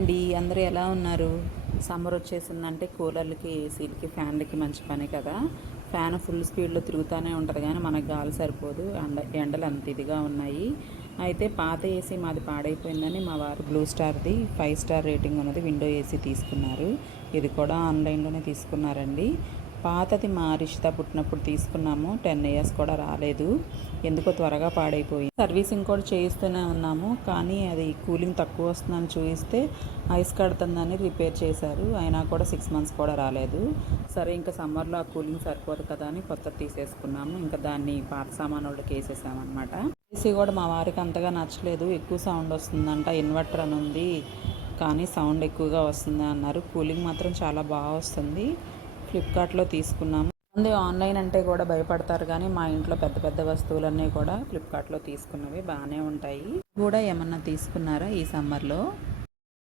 అండి అందరూ ఎలా ఉన్నారు? సమ్మర్ వచ్చేసిందంటే కూలర్లకి, ఏసీలకి, ఫ్యాన్లకి మంచి పని కదా. ఫ్యాన్ ఫుల్ స్పీడ్లో తిరుగుతూనే ఉంటుంది కానీ మనకు గాలి సరిపోదు. ఎండలు అంత ఇదిగా ఉన్నాయి. అయితే పాత ఏసీ మాది పాడైపోయిందని మా వారు బ్లూ స్టార్ది 5 స్టార్ రేటింగ్ ఉన్నది విండో ఏసీ తీసుకున్నారు. ఇది కూడా ఆన్లైన్లోనే తీసుకున్నారండి. పాతది మా రిషిత పుట్టినప్పుడు తీసుకున్నాము. 10 ఇయర్స్ కూడా రాలేదు. ఎందుకో త్వరగా పాడైపోయింది. సర్వీసింగ్ కూడా చేయిస్తూనే ఉన్నాము. కానీ అది కూలింగ్ తక్కువ వస్తుందని చూపిస్తే ఐస్ కడుతుందని రిపేర్ చేశారు. అయినా కూడా 6 మంత్స్ కూడా రాలేదు. సరే ఇంకా సమ్మర్లో ఆ కూలింగ్ సరిపోదు కదా అని కొత్తది తీసేసుకున్నాము. ఇంకా దాన్ని పాత సామాన్ వాళ్ళకి వేసేసామన్నమాట. ఏసీ కూడా మా వారికి అంతగా నచ్చలేదు. ఎక్కువ సౌండ్ వస్తుందంట. ఇన్వర్టర్ అని ఉంది కానీ సౌండ్ ఎక్కువగా వస్తుంది అన్నారు. కూలింగ్ మాత్రం చాలా బాగా వస్తుంది. ఫ్లిప్కార్ట్లో తీసుకున్నాము. ముందు ఆన్లైన్ అంటే కూడా భయపడతారు కానీ మా ఇంట్లో పెద్ద పెద్ద వస్తువులన్నీ కూడా ఫ్లిప్కార్ట్లో తీసుకున్నవి బాగానే ఉంటాయి. కూడా ఏమన్నా తీసుకున్నారా ఈ సమ్మర్లో?